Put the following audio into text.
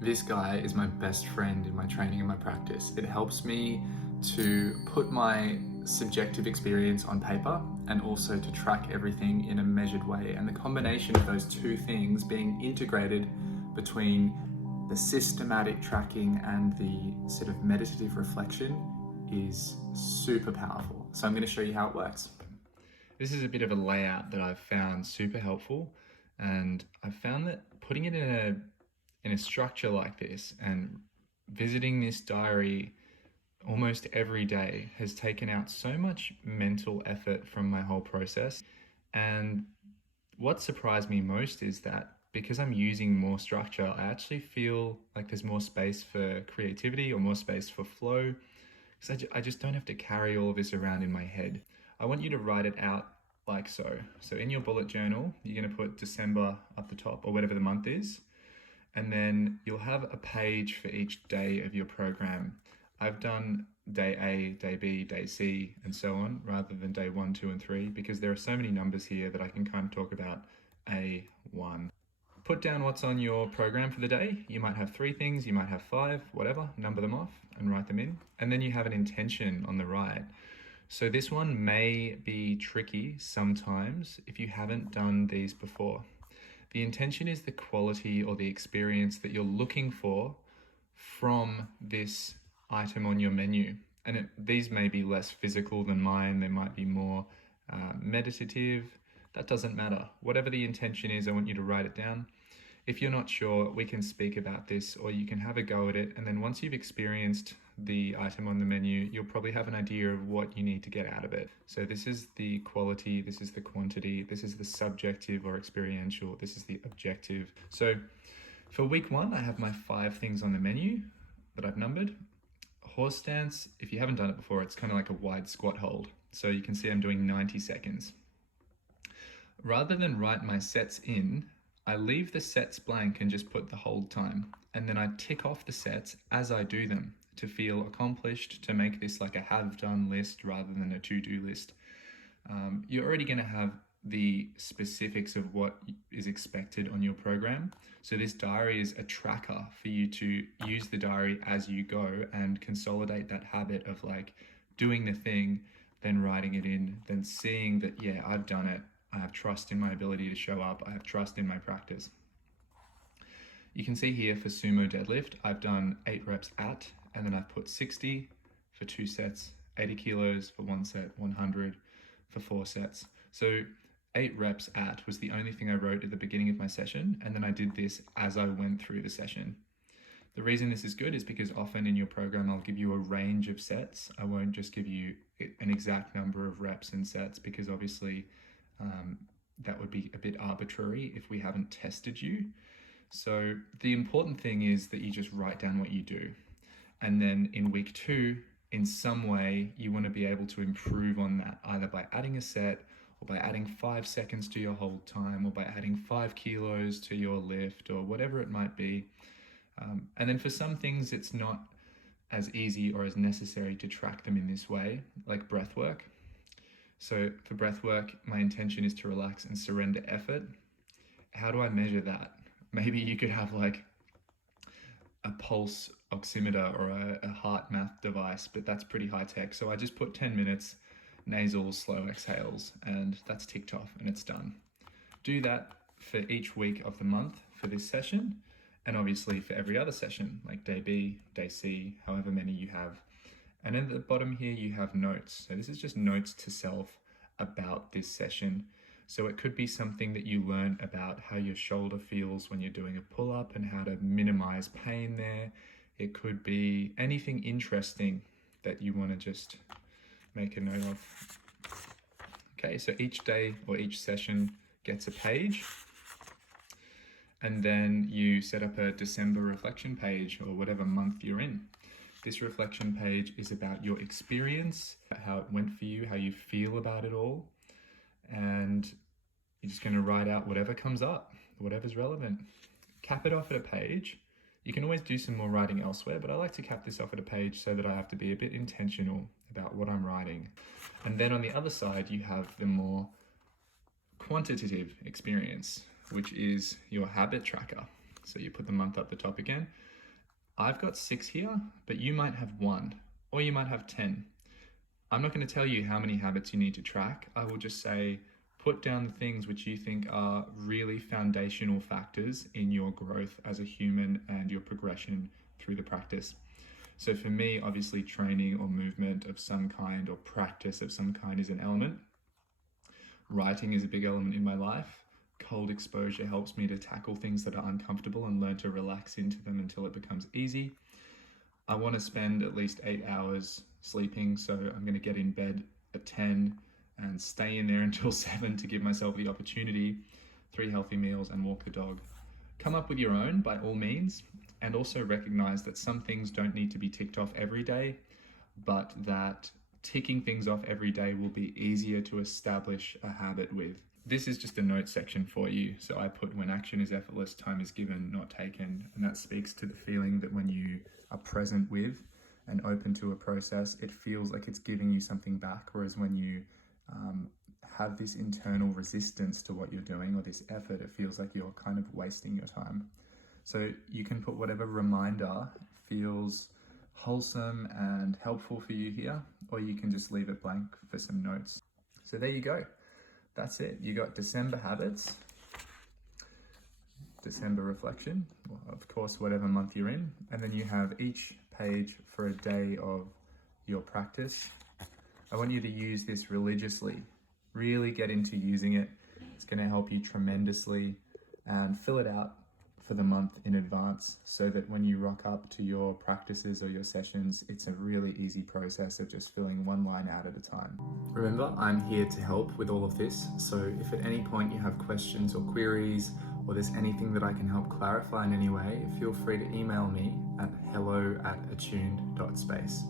This guy is my best friend in my training and my practice. It helps me to put my subjective experience on paper and also to track everything in a measured way. And the combination of those two things being integrated between the systematic tracking and the sort of meditative reflection is super powerful. So I'm going to show you how it works. This is a bit of a layout that I've found super helpful, and I've found that putting it in a structure like this and visiting this diary almost every day has taken out so much mental effort from my whole process. And what surprised me most is that because I'm using more structure, I actually feel like there's more space for creativity or more space for flow, because I just don't have to carry all of this around in my head. I want you to write it out like so. So in your bullet journal, you're going to put December up the top, or whatever the month is, and then you'll have a page for each day of your program. I've done day A, day B, day C, and so on, rather than day 1, 2, and 3, because there are so many numbers here that I can kind of talk about A1. Put down what's on your program for the day. You might have 3 things, you might have 5, whatever, number them off and write them in. And then you have an intention on the right. So this one may be tricky sometimes if you haven't done these before. The intention is the quality or the experience that you're looking for from this item on your menu. And these may be less physical than mine. They might be more meditative. That doesn't matter. Whatever the intention is, I want you to write it down. If you're not sure, we can speak about this, or you can have a go at it. And then once you've experienced the item on the menu, you'll probably have an idea of what you need to get out of it. So this is the quality, this is the quantity, this is the subjective or experiential, this is the objective. So for week 1, I have my 5 things on the menu that I've numbered. Horse stance, if you haven't done it before, it's kind of like a wide squat hold. So you can see I'm doing 90 seconds. Rather than write my sets in, I leave the sets blank and just put the hold time. And then I tick off the sets as I do them to feel accomplished, to make this like a have done list rather than a to-do list. You're already going to have the specifics of what is expected on your program. So this diary is a tracker for you to use the diary as you go and consolidate that habit of like doing the thing, then writing it in, then seeing that, yeah, I've done it. I have trust in my ability to show up. I have trust in my practice. You can see here for Sumo Deadlift, I've done 8 reps at, and then I've put 60 for 2 sets, 80 kilos for 1 set, 100 for 4 sets. So 8 reps at was the only thing I wrote at the beginning of my session, and then I did this as I went through the session. The reason this is good is because often in your program, I'll give you a range of sets. I won't just give you an exact number of reps and sets, because obviously that would be a bit arbitrary if we haven't tested you. So the important thing is that you just write down what you do. And then in week 2, in some way, you want to be able to improve on that, either by adding a set, or by adding 5 seconds to your hold time, or by adding 5 kilos to your lift, or whatever it might be. And then for some things, it's not as easy or as necessary to track them in this way, like breath work. So for breath work, my intention is to relax and surrender effort. How do I measure that? Maybe you could have like a pulse oximeter or a heart math device, but that's pretty high tech. So I just put 10 minutes, nasal slow exhales, and that's ticked off and it's done. Do that for each week of the month for this session, and obviously for every other session, like day B, day C, however many you have. And at the bottom here, you have notes. So this is just notes to self about this session. So it could be something that you learn about how your shoulder feels when you're doing a pull-up and how to minimize pain there. It could be anything interesting that you want to just make a note of. Okay, so each day or each session gets a page. And then you set up a December reflection page or whatever month you're in. This reflection page is about your experience, how it went for you, how you feel about it all. And you're just going to write out whatever comes up, whatever's relevant. Cap it off at a page. You can always do some more writing elsewhere, but I like to cap this off at a page so that I have to be a bit intentional about what I'm writing. And then on the other side, you have the more quantitative experience, which is your habit tracker. So you put the month up the top again. I've got 6 here, but you might have 1, or you might have 10. I'm not going to tell you how many habits you need to track. I will just say, put down the things which you think are really foundational factors in your growth as a human and your progression through the practice. So for me, obviously training or movement of some kind or practice of some kind is an element. Writing is a big element in my life. Cold exposure helps me to tackle things that are uncomfortable and learn to relax into them until it becomes easy. I want to spend at least 8 hours sleeping, so I'm going to get in bed at 10 and stay in there until 7 to give myself the opportunity. 3 healthy meals and walk the dog. Come up with your own by all means, and also recognize that some things don't need to be ticked off every day, but that ticking things off every day will be easier to establish a habit with. This is just a note section for you. So I put, when action is effortless, time is given, not taken. And that speaks to the feeling that when you are present with and open to a process, it feels like it's giving you something back. Whereas when you have this internal resistance to what you're doing or this effort, it feels like you're kind of wasting your time. So you can put whatever reminder feels wholesome and helpful for you here, or you can just leave it blank for some notes. So there you go. That's it. You got December habits, December reflection, well, of course, whatever month you're in, and then you have each page for a day of your practice. I want you to use this religiously, really get into using it. It's going to help you tremendously, and fill it out for the month in advance so that when you rock up to your practices or your sessions, it's a really easy process of just filling one line out at a time. Remember, I'm here to help with all of this. So if at any point you have questions or queries, or there's anything that I can help clarify in any way, feel free to email me at hello@attuned.space.